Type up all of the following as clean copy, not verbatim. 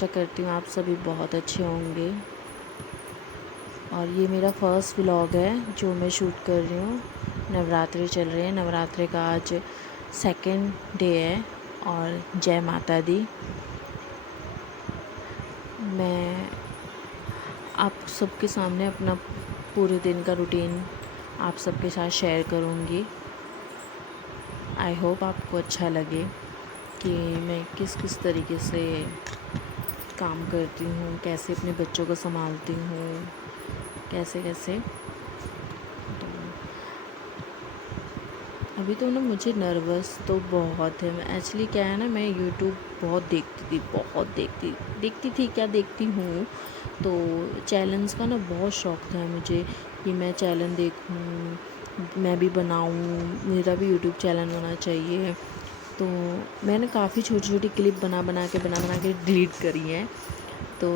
आशा करती हूँ आप सभी बहुत अच्छे होंगे। और ये मेरा फर्स्ट व्लॉग है जो मैं शूट कर रही हूँ। नवरात्रि चल रहे हैं, नवरात्रि का आज सेकंड डे है। और जय माता दी। मैं आप सबके सामने अपना पूरे दिन का रूटीन आप सबके साथ शेयर करूँगी। आई होप आपको अच्छा लगे कि मैं किस किस तरीके से काम करती हूँ, कैसे अपने बच्चों को संभालती हूँ, कैसे कैसे। तो अभी तो ना मुझे नर्वस तो बहुत है। मैं एक्चुअली क्या है ना, मैं यूट्यूब बहुत देखती थी क्या देखती हूँ। तो चैलेंज का ना बहुत शौक़ था मुझे कि मैं चैलेंज देखूँ, मैं भी बनाऊँ, मेरा भी यूट्यूब चैनल होना चाहिए। तो मैंने काफ़ी छोटी छोटी क्लिप बना के डिलीट करी हैं। तो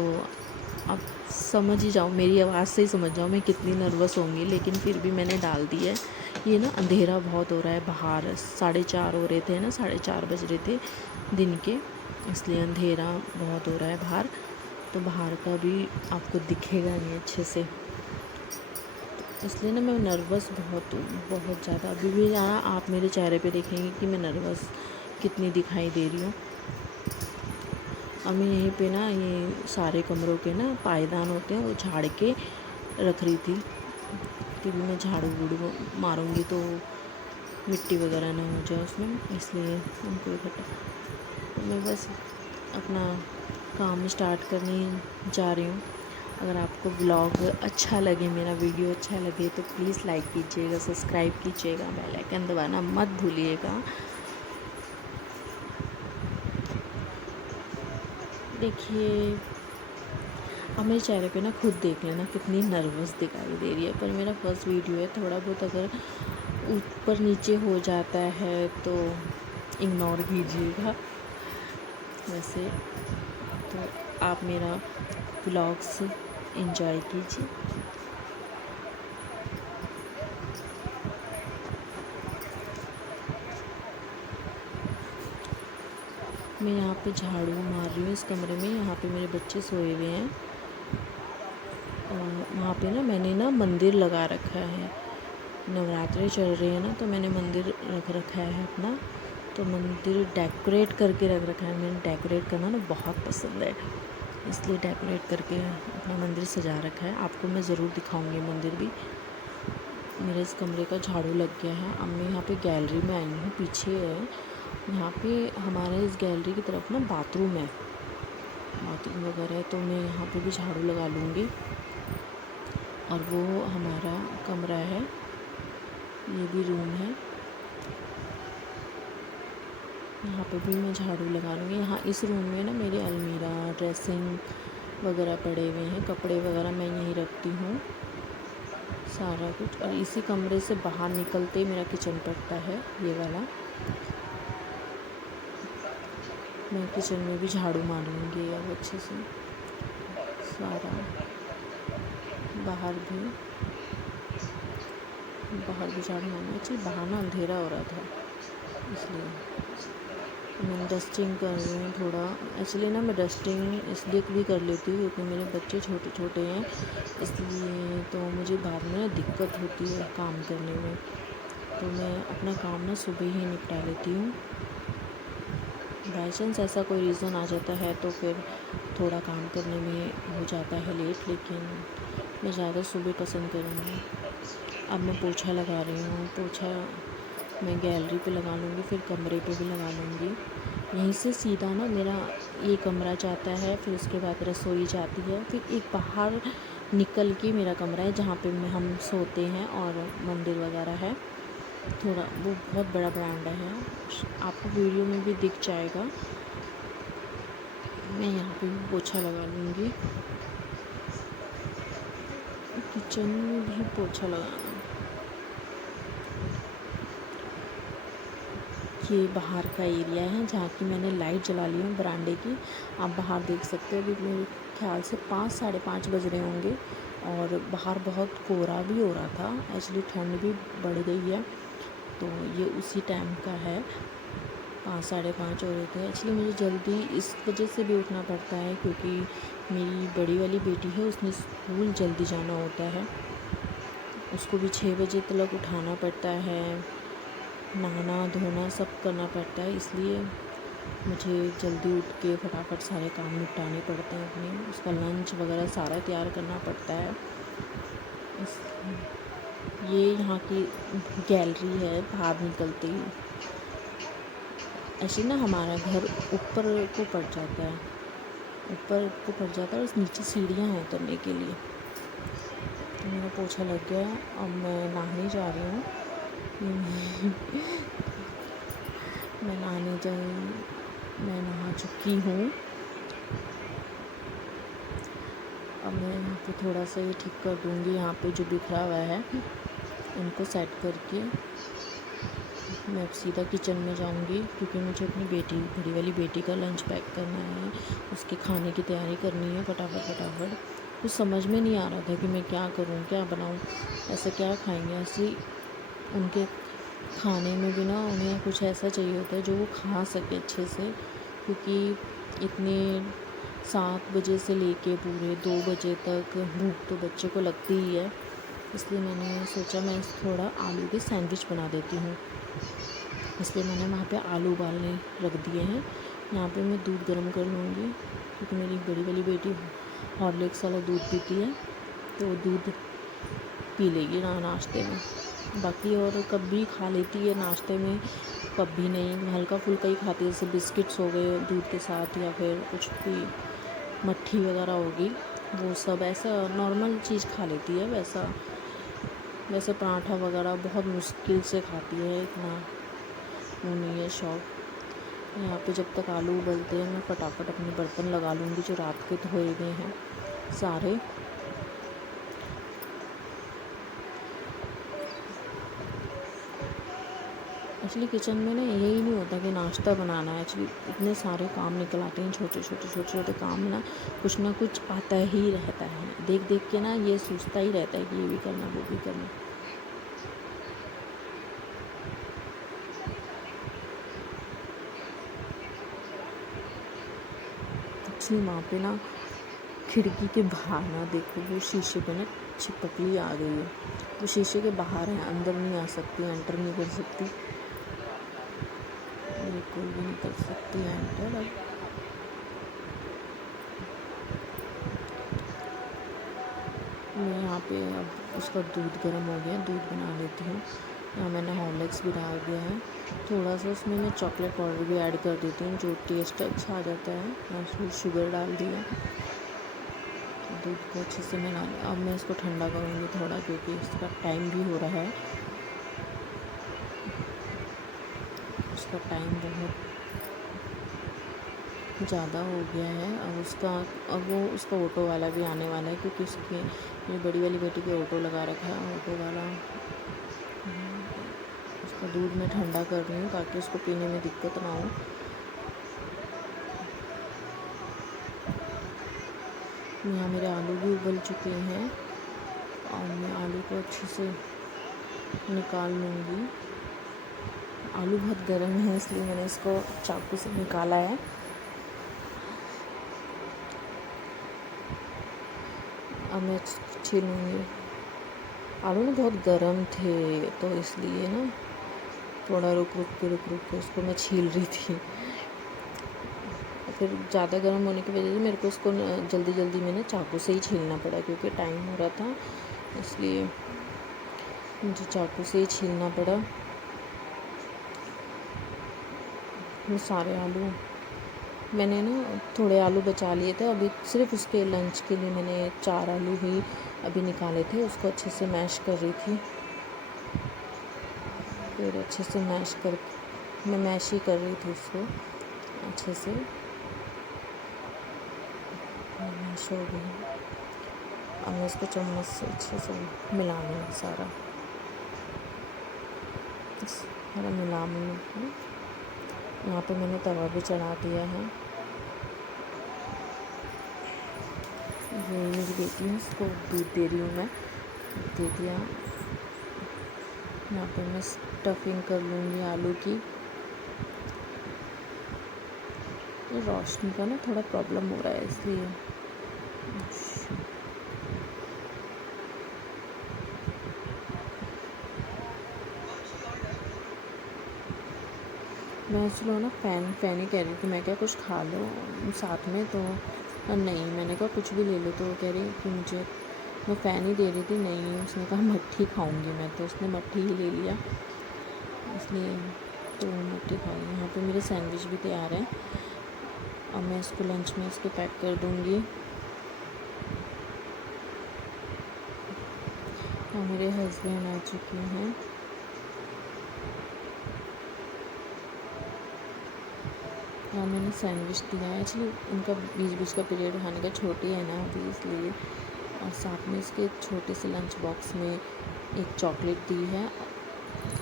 अब समझ ही जाओ, मेरी आवाज़ से ही समझ जाओ मैं कितनी नर्वस होंगी, लेकिन फिर भी मैंने डाल दी है। ये ना अंधेरा बहुत हो रहा है बाहर, 4:30 हो रहे थे ना, 4:30 बज रहे थे दिन के, इसलिए अंधेरा बहुत हो रहा है बाहर। तो बाहर का भी आपको दिखेगा नहीं अच्छे से, तो इसलिए ना मैं नर्वस बहुत हूँ, बहुत ज़्यादा। अभी भी यहाँ आप मेरे चेहरे पे देखेंगे कि मैं नर्वस कितनी दिखाई दे रही हूँ। अब मैं यहीं पे ना ये सारे कमरों के ना पायदान होते हैं वो झाड़ के रख रही थी कि भी मैं झाड़ू वूड़ू मारूंगी तो मिट्टी वगैरह ना हो जाए उसमें, इसलिए उनको इकट्ठा। तो मैं बस अपना काम स्टार्ट करने जा रही हूँ। अगर आपको ब्लॉग अच्छा लगे, मेरा वीडियो अच्छा लगे तो प्लीज़ लाइक कीजिएगा, सब्सक्राइब कीजिएगा, बेल आइकन दबाना मत भूलिएगा। देखिए, अब मेरे चेहरे पे ना खुद देख लेना कितनी नर्वस दिखाई दे रही है। पर मेरा फर्स्ट वीडियो है, थोड़ा बहुत अगर ऊपर नीचे हो जाता है तो इग्नोर कीजिएगा। वैसे तो आप मेरा व्लॉग्स एंजॉय कीजिए। मैं यहाँ पे झाड़ू मार रही हूँ इस कमरे में। यहाँ पे मेरे बच्चे सोए हुए हैं और वहाँ पे ना मैंने ना मंदिर लगा रखा है। नवरात्रि चल रही है ना, तो मैंने मंदिर रख रखा है अपना। तो मंदिर डेकोरेट करके रख रखा है। मैंने डेकोरेट करना ना बहुत पसंद है, इसलिए डेकोरेट करके अपना मंदिर सजा रखा है। आपको मैं ज़रूर दिखाऊंगी मंदिर भी। मेरे इस कमरे का झाड़ू लग गया है। अब मैं यहाँ पे गैलरी में आई हूँ, पीछे है। यहाँ पे हमारे इस गैलरी की तरफ ना बाथरूम है, बाथरूम वगैरह है, तो मैं यहाँ पे भी झाड़ू लगा लूँगी। और वो हमारा कमरा है, ये भी रूम है, यहाँ पे भी मैं झाड़ू लगा लूँगी। यहाँ इस रूम में ना मेरी अलमीरा, ड्रेसिंग वगैरह पड़े हुए हैं, कपड़े वगैरह मैं यहीं रखती हूँ सारा कुछ। और इसी कमरे से बाहर निकलते ही मेरा किचन पड़ता है, ये वाला। मैं किचन में भी झाड़ू मारूंगी अब अच्छे से सारा। बाहर भी झाड़ू मारूंगी। एक्चुअली बाहर ना अंधेरा हो रहा था, इसलिए मैं डस्टिंग कर रही हूँ थोड़ा। एक्चुअली ना मैं डस्टिंग इसलिए भी कर लेती हूँ क्योंकि मेरे बच्चे छोटे छोटे हैं, इसलिए तो मुझे बाद में ना दिक्कत होती है काम करने में। तो मैं अपना काम ना सुबह ही निपटा लेती हूँ। बाई चांस ऐसा कोई रीज़न आ जाता है तो फिर थोड़ा काम करने में हो जाता है लेट, लेकिन मैं ज़्यादा सुबह पसंद करूँगी। अब मैं पोछा लगा रही हूँ। पोछा मैं गैलरी पे लगा लूँगी, फिर कमरे पे भी लगा लूँगी। यहीं से सीधा ना मेरा ये कमरा जाता है, फिर उसके बाद रसोई जाती है, फिर एक बाहर निकल के मेरा कमरा है जहाँ पे हम सोते हैं, और मंदिर वगैरह है। थोड़ा वो बहुत बड़ा बरामदा है, आपको वीडियो में भी दिख जाएगा। मैं यहाँ पे भी पोछा लगा लूँगी। किचन में भी पोछा लगाना। ये बाहर का एरिया है जहाँ की मैंने लाइट जला ली है बरामदे की। आप बाहर देख सकते हो। अभी मेरे ख्याल से 5 साढ़े 5 बज रहे होंगे और बाहर बहुत कोहरा भी हो रहा था। एक्चुअली ठंड भी बढ़ गई है, तो ये उसी टाइम का है। 5 साढ़े 5 हो रहे थे। एक्चुअली मुझे जल्दी इस वजह से भी उठना पड़ता है क्योंकि मेरी बड़ी वाली बेटी है, उसने स्कूल जल्दी जाना होता है। उसको भी 6 बजे तक उठाना पड़ता है, नहाना धोना सब करना पड़ता है, इसलिए मुझे जल्दी उठ के फटाफट सारे काम निपटाने पड़ते हैं अपने। उसका लंच वगैरह सारा तैयार करना पड़ता है। ये यहाँ की गैलरी है बाहर निकलते ही। ऐसे ना हमारा घर ऊपर को पड़ जाता है, ऊपर को पड़ जाता है और नीचे सीढ़ियाँ हैं उतरने के लिए। तो मेरा पोछा लग गया, अब मैं नहाने जा रही हूँ। मैं नहा चुकी हूँ। अब मैं यहाँ पे थोड़ा सा ये ठीक कर दूँगी, यहाँ पे जो बिखरा हुआ है इनको सेट करके मैं सीधा किचन में जाऊँगी क्योंकि मुझे अपनी बड़ी वाली बेटी का लंच पैक करना है, उसके खाने की तैयारी करनी है फटाफट। कुछ समझ में नहीं आ रहा था कि मैं क्या करूँ, क्या बनाऊँ, ऐसे क्या खाएंगे। ऐसे उनके खाने में भी ना उन्हें कुछ ऐसा चाहिए होता है जो वो खा सके अच्छे से, क्योंकि इतने 7 बजे से लेके पूरे 2 बजे तक भूख तो बच्चे को लगती ही है। इसलिए मैंने सोचा मैं थोड़ा आलू के सैंडविच बना देती हूँ। इसलिए मैंने वहाँ पे आलू उबालने रख दिए हैं। यहाँ पे मैं दूध गर्म कर लूँगी क्योंकि मेरी बड़ी वाली बेटी हॉर्लिक्स वाला दूध पीती है, तो वो दूध पी लेगी नाश्ते में। बाकी और कभी खा लेती है नाश्ते में, कभी नहीं, हल्का फुल्का ही खाती है, जैसे बिस्किट्स हो गए दूध के साथ या फिर कुछ भी मट्ठी वगैरह होगी, वो सब ऐसा नॉर्मल चीज़ खा लेती है। वैसे पराठा वगैरह बहुत मुश्किल से खाती है, इतना वो नहीं है शौक। यहाँ पे जब तक आलू उबलते हैं मैं फटाफट अपने बर्तन लगा लूँगी जो रात के धोए गए हैं सारे। एक्चुअली किचन में ना यही नहीं होता कि नाश्ता बनाना है, एक्चुअली इतने सारे काम निकल आते हैं, छोटे छोटे काम ना कुछ आता ही रहता है। देख के ना ये सोचता ही रहता है कि ये भी करना वो भी करना। एक्चुअली वहाँ पे ना खिड़की के बाहर ना देखो वो शीशे पे ना छिपकली आ गई है। वो शीशे के बाहर है, अंदर नहीं आ सकती, एंटर नहीं कर सकती, बिल्कुल भी नहीं कर सकती एंटर। अब मैं यहाँ पे अब उसका दूध गर्म हो गया, दूध बना लेती हूँ। यहाँ मैंने हॉर्लिक्स भी डाल दिया है, थोड़ा सा उसमें मैं चॉकलेट पाउडर भी ऐड कर देती हूँ जो टेस्ट अच्छा आ जाता है। मैं उसमें शुगर डाल दिया, दूध को अच्छे से मिला। अब मैं इसको ठंडा करूँगी थोड़ा क्योंकि इसका टाइम भी हो रहा है, उसका टाइम बहुत ज़्यादा हो गया है। अब वो उसका ऑटो वाला भी आने वाला है क्योंकि उसकी मेरी बड़ी वाली बेटी के ऑटो लगा रखा है, ऑटो वाला। उसका दूध मैं ठंडा कर रही हूँ ताकि उसको पीने में दिक्कत ना हो। यहाँ मेरे आलू भी उबल चुके हैं और मैं आलू को अच्छे से निकाल लूँगी। आलू बहुत गर्म है इसलिए मैंने इसको चाकू से निकाला है। अब मैं छीलूँगी। आलू ना बहुत गर्म थे तो इसलिए ना थोड़ा रुक के उसको मैं छील रही थी। फिर ज़्यादा गर्म होने की वजह से मेरे को उसको जल्दी में ना चाकू से ही छीलना पड़ा क्योंकि टाइम हो रहा था, इसलिए मुझे चाकू से ही छीलना पड़ा। ये सारे आलू मैंने ना थोड़े आलू बचा लिए थे, अभी सिर्फ उसके लंच के लिए मैंने 4 आलू ही अभी निकाले थे। उसको अच्छे से मैश कर रही थी, फिर अच्छे से मैं मैश ही कर रही थी उसको अच्छे से। मैश हो गई, अब मैं इसको चम्मच से अच्छे से मिला लूँगी सारा मिला लूँगी। यहाँ पे मैंने तवा भी चढ़ा दिया है। ये मेरी बेटी है, उसको दूध दे रही हूँ मैं, दे दिया। यहाँ पे मैं स्टफिंग कर लूँगी आलू की। ये रोशनी का ना थोड़ा प्रॉब्लम हो रहा है इसलिए। मैं चलो ना फ़ैन ही कह रही थी, मैं क्या कुछ खा लो साथ में, तो नहीं, मैंने कहा कुछ भी ले लो, तो वो कह रही कि मुझे, मैं फ़ैन ही दे रही थी, नहीं उसने कहा मट्ठी खाऊंगी मैं, तो उसने मट्ठी ही ले लिया, इसलिए तो मट्ठी खाई। यहाँ पे मेरे सैंडविच भी तैयार हैं, अब मैं इसको लंच में इसको पैक कर दूँगी। और मेरे हस्बैंड आ चुके हैं। हाँ, मैंने सैंडविच दिया है, एक्चुअली उनका बीच बीच का पीरियड खाने का, छोटी है ना अभी इसलिए। और साथ में इसके छोटे से लंच बॉक्स में एक चॉकलेट दी है,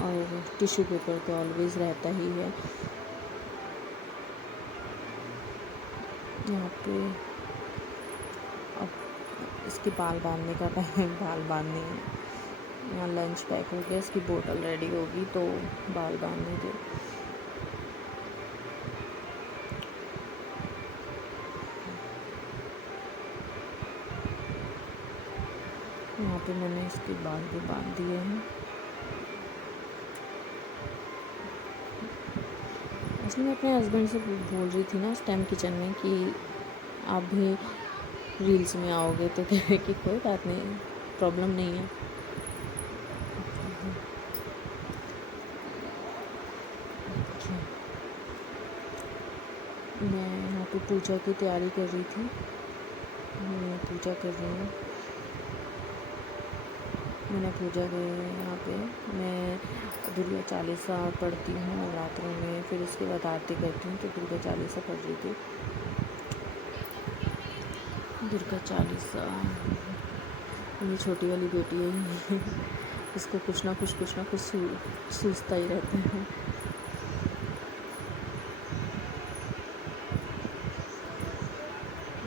और टिश्यू पेपर तो ऑलवेज़ रहता ही है। यहाँ पे अब इसके बाल बांधने का टाइम, बाल बांधने, यहाँ लंच पैक हो गया, इसकी बोतल रेडी होगी तो बाल बांधने के। यहाँ पे मैंने इसके बाल भी बांध दिए हैं। इसलिए मैं अपने हस्बैंड से बोल रही थी ना उस टाइम किचन में कि आप भी रील्स में आओगे, तो कह रहे कि कोई बात नहीं, प्रॉब्लम नहीं है। मैं यहाँ पे पूजा की तैयारी कर रही थी, मैं पूजा कर रही हूँ। मैंने पूजा की यहाँ पे, मैं दुर्गा चालीसा पढ़ती हूँ नवरात्रों में, फिर उसके बाद आरती करती हूँ, तो दुर्गा चालीसा पढ़ रही थी। दुर्गा चालीसा, मेरी छोटी वाली बेटी है इसको कुछ ना कुछ सूझता ही रहता है।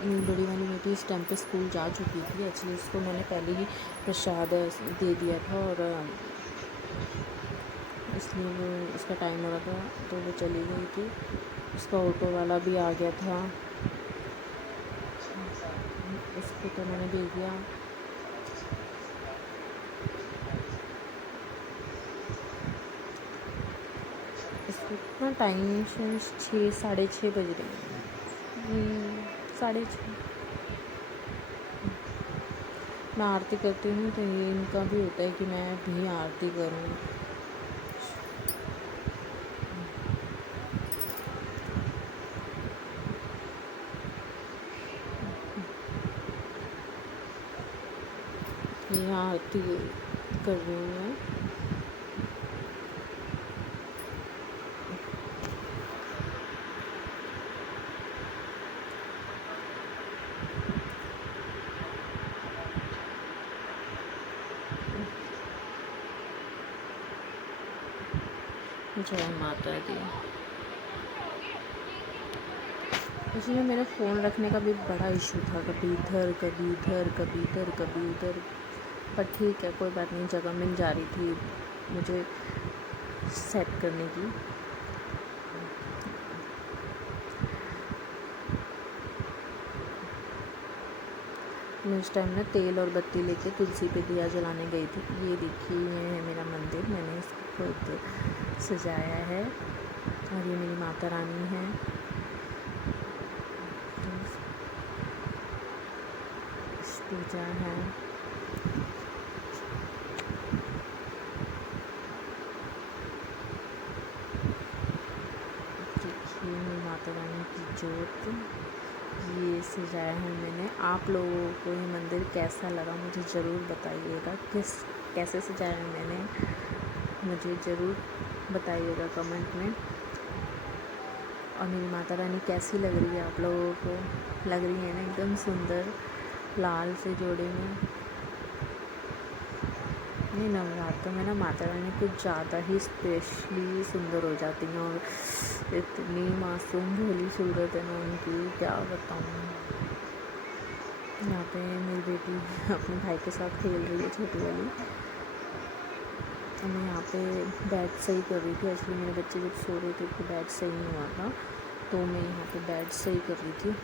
मेरी बड़ी वाली बेटी इस टाइम पे स्कूल जा चुकी थी, एक्चुअली उसको मैंने पहले ही प्रसाद दे दिया था, और इसलिए वो उसका टाइम हो रहा था तो वो चली गई थी। उसका ऑटो वाला भी आ गया था, इसको तो मैंने भेज दिया। इसको इतना टाइम 6 साढ़े 6 बज रहे हैं, 6:30। मैं आरती करती हूँ तो ये इनका भी होता है कि मैं भी आरती करूँ। ये आरती कर रही हूँ मैं। जय माता दी। इसलिए मेरा फ़ोन रखने का भी बड़ा इशू था, कभी इधर कभी इधर, कभी इधर कभी उधर, पर ठीक है, कोई बात नहीं, जगह मिल जा रही थी मुझे सेट करने की। मैं उस टाइम ना तेल और बत्ती लेके तुलसी पे दिया जलाने गई थी। ये देखिए, ये है मेरा मंदिर, मैंने इसको खुद सजाया है, और ये मेरी माता रानी है। पूजा है, देखिए मेरी माता रानी की जोत, ये सजाया है मैंने। आप लोगों को ये मंदिर कैसा लगा मुझे ज़रूर बताइएगा, कैसे सजाया है मैंने, मुझे ज़रूर बताइएगा कमेंट में। और मेरी माता रानी कैसी लग रही है आप लोगों को, लग रही है ना एकदम सुंदर, लाल से जोड़े में। नहीं, नवरात्र में ना माता रानी कुछ ज़्यादा ही स्पेशली सुंदर हो जाती हैं, और इतनी मासूम भोली सूरत है ना उनकी, क्या बताऊँ। यहाँ पे मेरी बेटी अपने भाई के साथ खेल रही है, छोटी वाली। मैं यहाँ पे बैट सही कर रही थी, एक्चुअली मेरे बच्चे जब सो रहे थे तो बैट सही नहीं हुआ था, तो मैं यहाँ पे बेड सही कर रही थी।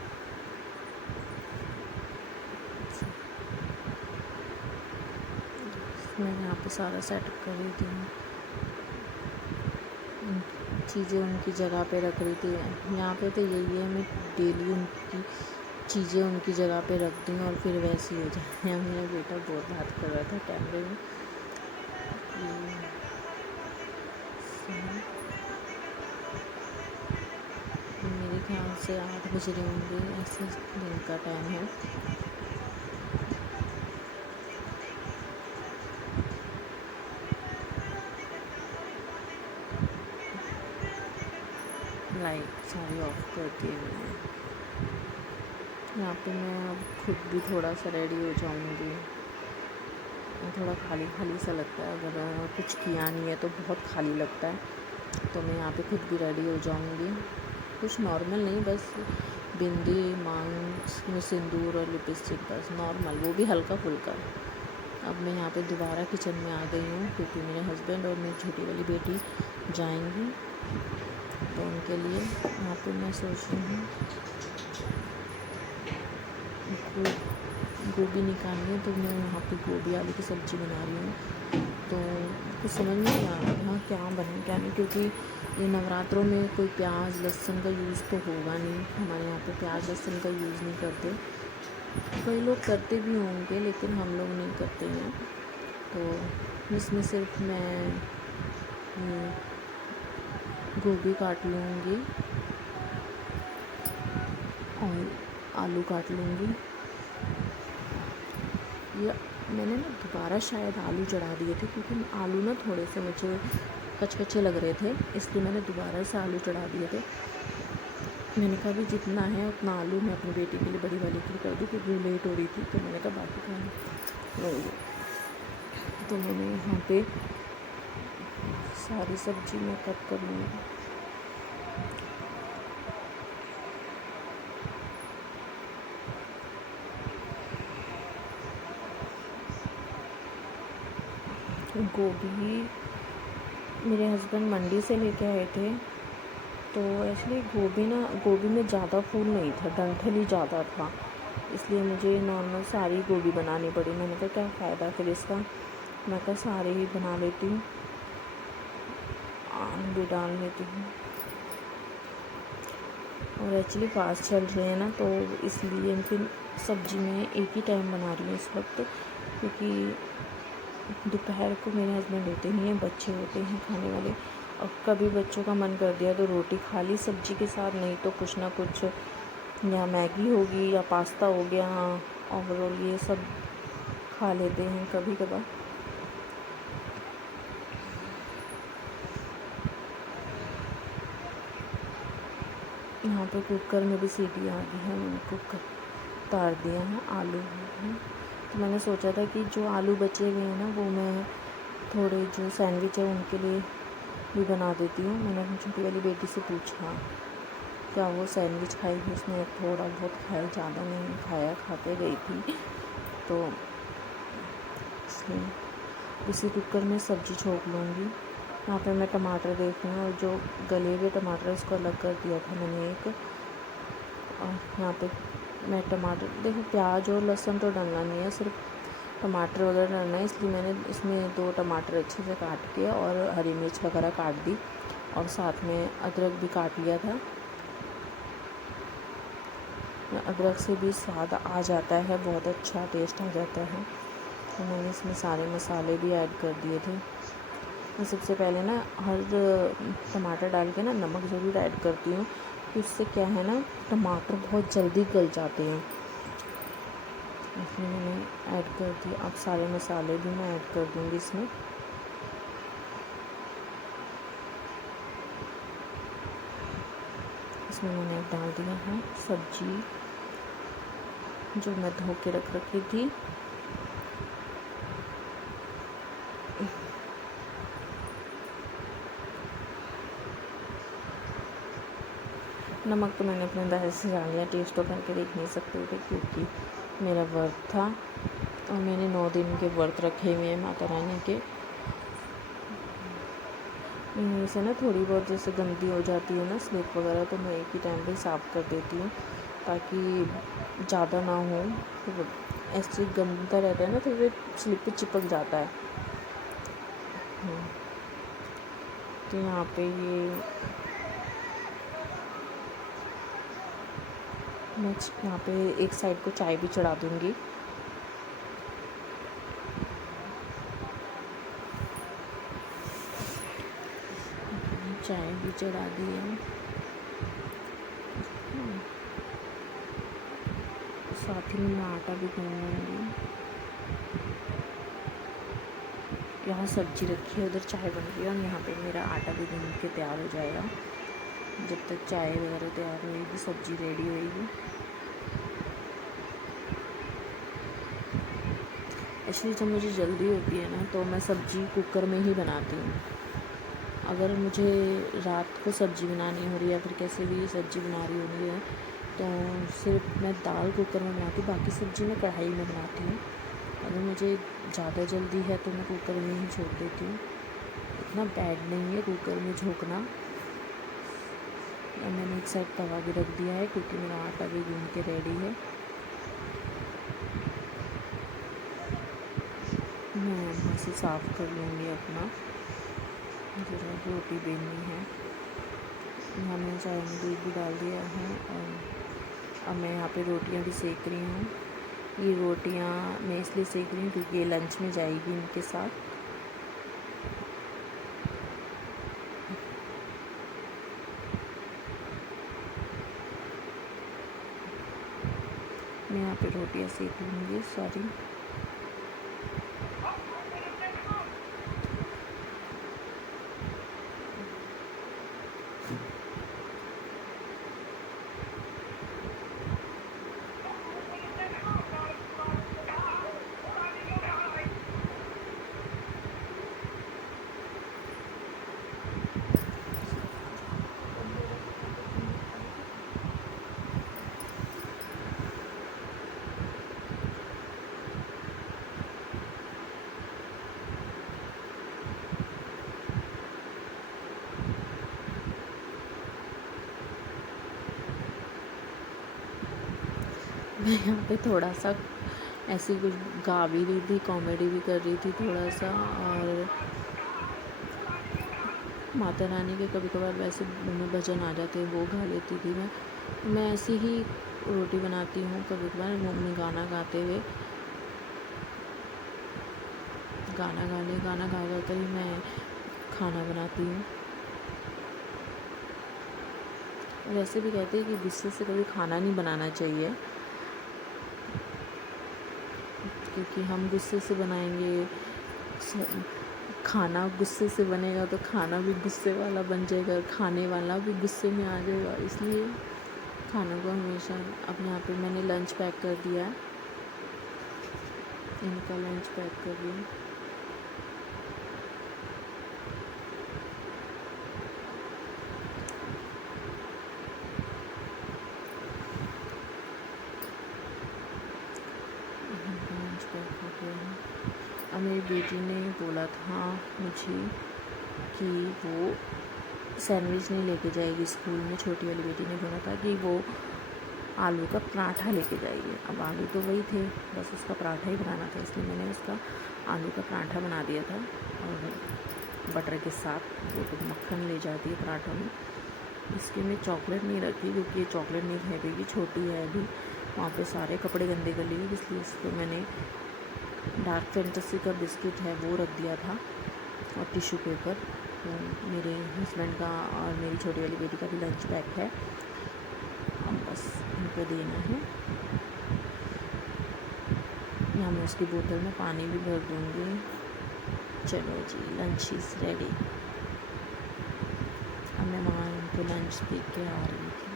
मैं यहाँ पे सारा सेटअप कर रही थी, चीज़ें उनकी जगह पे रख रही थी। यहाँ पे तो यही है, मैं डेली उनकी चीज़ें उनकी जगह पे रख दूँ और फिर वैसी हो जाए। यहाँ मेरा बेटा बहुत बात कर रहा था कैमरे में। मेरे ख्याल से 8 बज रहे होंगे, ऐसे दिन का टाइम है। लाइट सारी ऑफ कर दी मैंने। यहाँ पे मैं अब खुद भी थोड़ा सा रेडी हो जाऊँगी। थोड़ा खाली खाली सा लगता है, अगर कुछ किया नहीं है तो बहुत खाली लगता है। तो मैं यहाँ पे खुद भी रेडी हो जाऊँगी। कुछ नॉर्मल नहीं, बस बिंदी, मांग में सिंदूर और लिपस्टिक, बस नॉर्मल, वो भी हल्का फुल्का। अब मैं यहाँ पे दोबारा किचन में आ गई हूँ, क्योंकि मेरे हस्बैंड और मेरी छोटी वाली बेटी जाएंगी, तो उनके लिए यहाँ पे मैं सोच रही हूँ गोभी निकालनी है। तो मैं यहाँ पे गोभी आलू की सब्ज़ी बना रही हूँ। तो कुछ समझ नहीं आ रहा क्या बने क्या नहीं, क्योंकि ये नवरात्रों में कोई प्याज लहसुन का यूज़ तो होगा नहीं। हमारे यहाँ पे प्याज लहसुन का यूज़ नहीं करते, कई लोग करते भी होंगे लेकिन हम लोग नहीं करते हैं। तो इसमें सिर्फ मैं गोभी काट लूँगी और आलू काट लूँगी। या मैंने ना दोबारा शायद आलू चढ़ा दिए थे, क्योंकि आलू ना थोड़े से मुझे कचकचे लग रहे थे, इसलिए मैंने दोबारा से आलू चढ़ा दिए थे। मैंने कहा भी जितना है उतना आलू मैं अपनी बेटी के लिए, बड़ी वाली के लिए कर दूँ, क्योंकि लेट हो रही थी। तो मैंने कहा बाकी खाना लोगे। तो मैंने यहाँ पे सारी सब्ज़ी मैं कट कर लूँगी। गोभी मेरे हस्बैंड मंडी से लेके आए थे, तो एक्चुअली गोभी में ज़्यादा फूल नहीं था, डंठल ही ज़्यादा था, इसलिए मुझे नॉर्मल सारी गोभी बनानी पड़ी। मैंने कहा क्या फ़ायदा फिर इसका, मैं कहा सारी ही बना लेती हूँ, आलू भी डाल लेती हूँ। और एक्चुअली फास्ट चल रहे हैं ना, तो इसलिए फिर सब्ज़ी में एक ही टाइम बना रही हूँ इस वक्त, क्योंकि दोपहर को मेरे हस्बैंड होते नहीं हैं, बच्चे होते हैं खाने वाले। और कभी बच्चों का मन कर दिया तो रोटी खा ली सब्ज़ी के साथ, नहीं तो कुछ ना कुछ या मैगी होगी या पास्ता हो गया, ओवरऑल ये सब खा लेते हैं कभी कभार। यहाँ पे कुकर में भी सीटी आ गई है, मैंने कुकर उतार दिया है, आलू है। तो मैंने सोचा था कि जो आलू बचे हुए हैं ना, वो मैं थोड़े जो सैंडविच है उनके लिए भी बना देती हूँ। मैंने अपनी छोटी वाली बेटी से पूछा क्या वो सैंडविच खाएगी, उसने थोड़ा बहुत खाया, ज़्यादा नहीं खाया, खा के गई थी। तो इसलिए उसी कुकर में सब्ज़ी छोंक लूँगी। यहाँ पे मैं टमाटर देख रही हूँ, और जो गले हुए टमाटर उसको अलग कर दिया था मैंने एक। और यहाँ पे मैं टमाटर, देखो प्याज और लहसुन तो डालना नहीं है, सिर्फ टमाटर वगैरह डालना है, इसलिए मैंने इसमें 2 टमाटर अच्छे से काट के और हरी मिर्च वगैरह काट दी, और साथ में अदरक भी काट लिया था। अदरक से भी स्वाद आ जाता है, बहुत अच्छा टेस्ट आ जाता है। तो मैंने इसमें सारे मसाले भी ऐड कर दिए थे। मैं सबसे पहले ना हर टमाटर डाल के ना नमक ज़रूर ऐड करती हूँ, इससे क्या है ना, टमाटर बहुत जल्दी गल जाते हैं, इसलिए मैंने ऐड कर दिया। अब सारे मसाले भी मैं ऐड कर दूँगी इसमें। इसमें मैंने डाल दिया है सब्जी जो मैं धो के रख रखी थी। नमक तो मैंने अपने अंदाज़े से डाल लिया, टेस्ट तो करके देख नहीं सकते थे, क्योंकि मेरा व्रत था और मैंने 9 दिन के व्रत रखे हुए हैं माता रानी के। से ना थोड़ी बहुत जैसे गंदी हो जाती है ना स्लिप वगैरह, तो मैं एक ही टाइम पे साफ़ कर देती हूँ ताकि ज़्यादा ना हो। तो ऐसे गंदा रहता है ना तो फिर स्लिप पे चिपक जाता है। तो यहाँ पे ये मैं यहाँ पे एक साइड को चाय भी चढ़ा दूँगी। चाय भी चढ़ा दी है। साथ ही में मैं आटा भी गूँध लूँगी। यहाँ सब्जी रखी है, उधर चाय बन रही है और यहाँ पे मेरा आटा भी गूँध के तैयार हो जाएगा। जब तक चाय वगैरह तैयार होएगी सब्जी रेडी होएगी। एक्चुअली जब मुझे जल्दी होती है ना तो मैं सब्ज़ी कुकर में ही बनाती हूँ। अगर मुझे रात को सब्ज़ी बनानी हो रही है या फिर कैसे भी सब्ज़ी बना रही होनी है तो सिर्फ मैं दाल कुकर में बनाती हूँ, बाकी सब्ज़ी मैं कढ़ाई में बनाती हूँ। अगर मुझे ज़्यादा जल्दी है तो मैं कुकर में ही छोड़ देती हूँ। इतना बैड नहीं है कुकर में झोंकना। मैंने एक साइड तवा भी रख दिया है क्योंकि मेरा आटा भी गूँध के रेडी है। मैं यहाँ से साफ़ कर लूँगी अपना, ज़रा रोटी बेलनी है। यहाँ मैंने चाय में दूध भी डाल दिया है और अब मैं यहाँ पे रोटियाँ भी सेक रही हूँ। ये रोटियाँ मैं इसलिए सेक रही हूँ क्योंकि ये लंच में जाएगी इनके साथ। मैं यहाँ पे रोटियाँ सेक लूँगी सारी। मैं यहाँ पे थोड़ा सा ऐसी कुछ गा भी रही थी, कॉमेडी भी कर रही थी थोड़ा सा। और माता रानी के कभी कभार वैसे मुँह में भजन आ जाते हैं, वो गा लेती थी मैं ऐसी ही रोटी बनाती हूँ कभी कभार मुँह में गाना गाते हुए। गाना गा कर ही मैं खाना बनाती हूँ। वैसे भी कहते हैं कि गुस्से से कभी खाना नहीं बनाना चाहिए, क्योंकि हम गुस्से से बनाएंगे खाना, गुस्से से बनेगा तो खाना भी गुस्से वाला बन जाएगा, खाने वाला भी गुस्से में आ जाएगा। इसलिए खाना को हमेशा अब यहाँ पे मैंने लंच पैक कर दिया है, इनका लंच पैक कर दिया। लंच पैक हो गया है। अब मेरी बेटी ने बोला था मुझे कि वो सैंडविच नहीं लेके जाएगी स्कूल में। छोटी वाली बेटी ने बोला था कि वो आलू का पराठा लेके जाएगी। अब आलू तो वही थे, बस उसका पराठा ही बनाना था, इसलिए मैंने उसका आलू का पराठा बना दिया था। और बटर के साथ वो तो मक्खन ले जाती है पराठों में। इसके में चॉकलेट नहीं रखी क्योंकि ये चॉकलेट नहीं खाएगी, छोटी है अभी। वहाँ पे सारे कपड़े गंदे कर लिए, इसलिए इसको मैंने डार्क फैंटेसी का बिस्किट है वो रख दिया था और टिश्यू पेपर। तो मेरे हस्बैंड का और मेरी छोटी वाली बेटी का भी लंच पैक है, अब बस इनको देना है। यहाँ मैं उसकी बोतल में पानी भी भर दूँगी। चलो जी, लंच इज़ रेडी। अब मैं वहाँ उनको लंच दे के आ रही थी।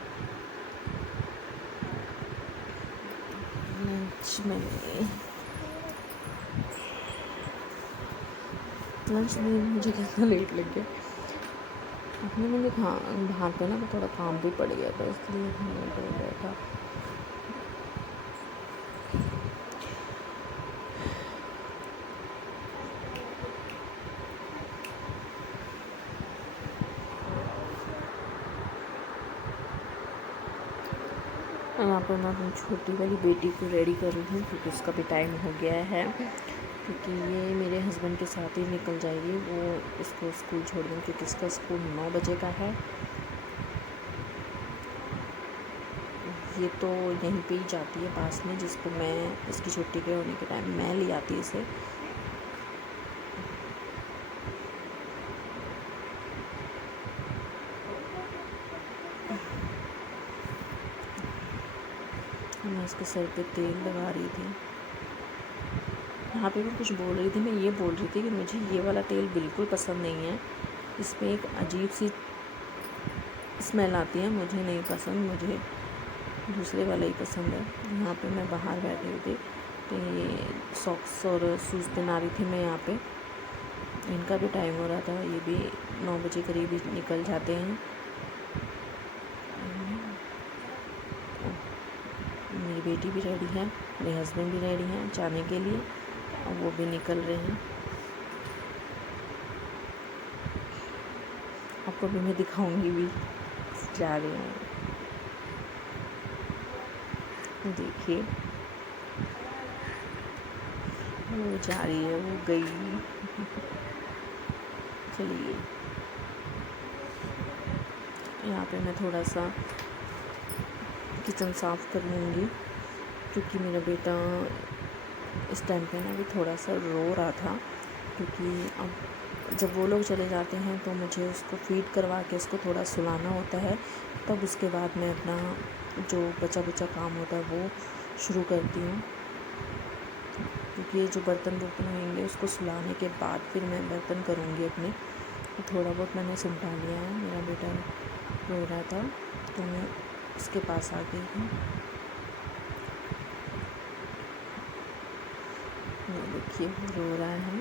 लंच में मुझे कितना लेट लग गया। अपने मुझे बाहर पे ना थोड़ा काम भी पड़ गया था, इसलिए लेट हो गया था। यहाँ पर मैं अपनी छोटी वाली बेटी को रेडी कर रही हूँ क्योंकि उसका भी टाइम हो गया है, क्योंकि ये मेरे हस्बैंड के साथ ही निकल जाएगी। वो इसको स्कूल छोड़ दूँ क्योंकि इसका स्कूल 9 बजे का है। ये तो यहीं पे ही जाती है पास में, जिसको मैं इसकी छुट्टी के होने के टाइम मैं ले आती इसे। मैं इसके सर पे तेल लगा रही थी। यहाँ पे मैं कुछ बोल रही थी, मैं ये बोल रही थी कि मुझे ये वाला तेल बिल्कुल पसंद नहीं है। इसमें एक अजीब सी स्मेल आती है, मुझे नहीं पसंद, मुझे दूसरे वाला ही पसंद है। यहाँ पे मैं बाहर बैठी हुई थी तो ये सॉक्स और शूज़ पहना रही थी मैं यहाँ पे। इनका भी टाइम हो रहा था, ये भी 9 बजे करीब ही निकल जाते हैं। मेरी बेटी भी रेडी है, मेरे हस्बैंड भी रेडी हैं जाने के लिए और वो भी निकल रहे हैं। आपको भी मैं दिखाऊंगी भी जा रही हूँ। देखिए वो जा रही है, वो गई। चलिए यहाँ पे मैं थोड़ा सा किचन साफ़ कर लूँगी क्योंकि मेरा बेटा इस टाइम पे ना भी थोड़ा सा रो रहा था, क्योंकि अब जब वो लोग चले जाते हैं तो मुझे उसको फीड करवा के उसको थोड़ा सुलाना होता है, तब उसके बाद मैं अपना जो बचा काम होता है वो शुरू करती हूँ। क्योंकि ये जो बर्तन होंगे उसको सुलाने के बाद फिर मैं बर्तन करूँगी अपने। तो थोड़ा बहुत मैंने सिमटा लिया है। मेरा बेटा रो रहा था तो मैं उसके पास आ गई हूँ। ये देखिए वो रो रहा है।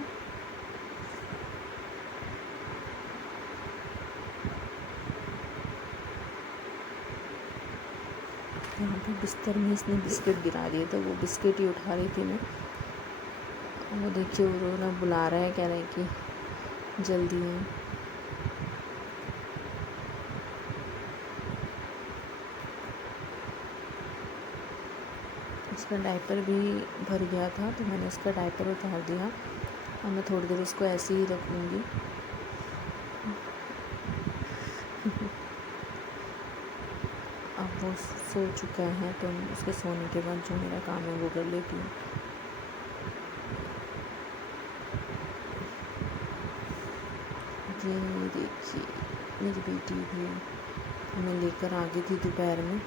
यहाँ पे बिस्तर में इसने बिस्किट गिरा दिए थे, वो बिस्किट ही उठा रही थी मैं। वो देखिए वो रो रहा, बुला रहा है, कह रहा है कि जल्दी है। उसका डायपर भी भर गया था तो मैंने उसका डायपर उतार दिया और मैं थोड़ी देर उसको ऐसे ही रखूँगी। अब वो सो चुका है तो उसके सोने के बाद जो मेरा काम है वो कर लेती हूँ। ये देखिए मेरी बेटी भी मैं लेकर आ गई थी दोपहर में।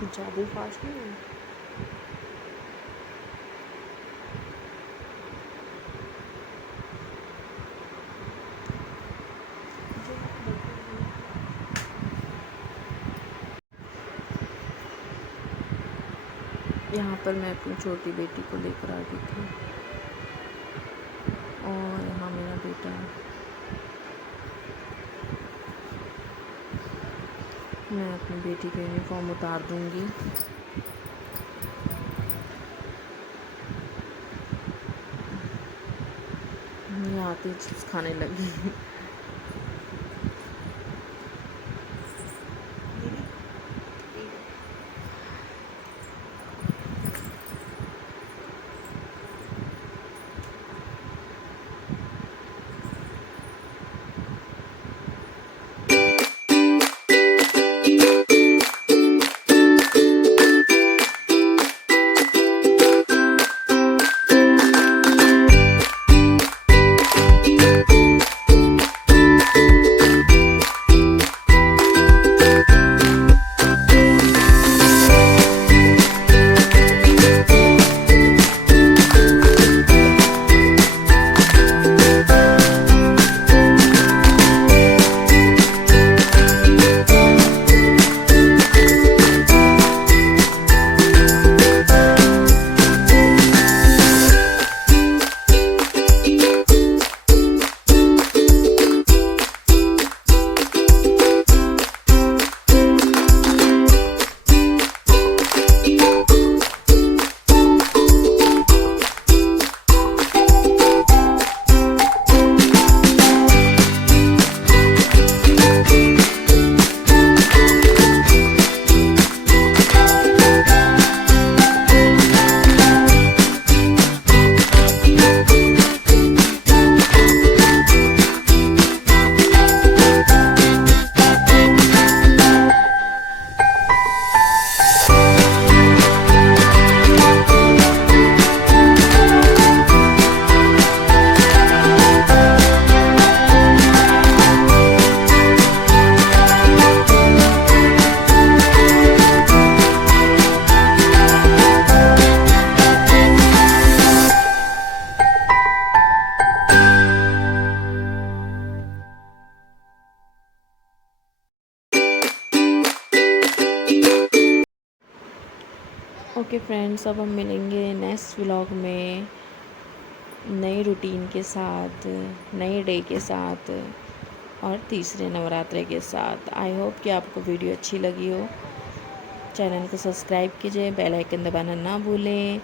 कुछ ज़्यादा फास्ट नहीं है। यहाँ पर मैं अपनी छोटी बेटी को लेकर आ गई थी और यहाँ मेरा बेटा, मैं अपनी बेटी का यूनिफॉर्म उतार दूँगी। ये आते चिप्स खाने लगी। ओके फ्रेंड्स, अब हम मिलेंगे नेक्स्ट व्लॉग में नई रूटीन के साथ, नए डे के साथ और तीसरे नवरात्रे के साथ। आई होप कि आपको वीडियो अच्छी लगी हो। चैनल को सब्सक्राइब कीजिए, बेल आइकन दबाना ना भूलें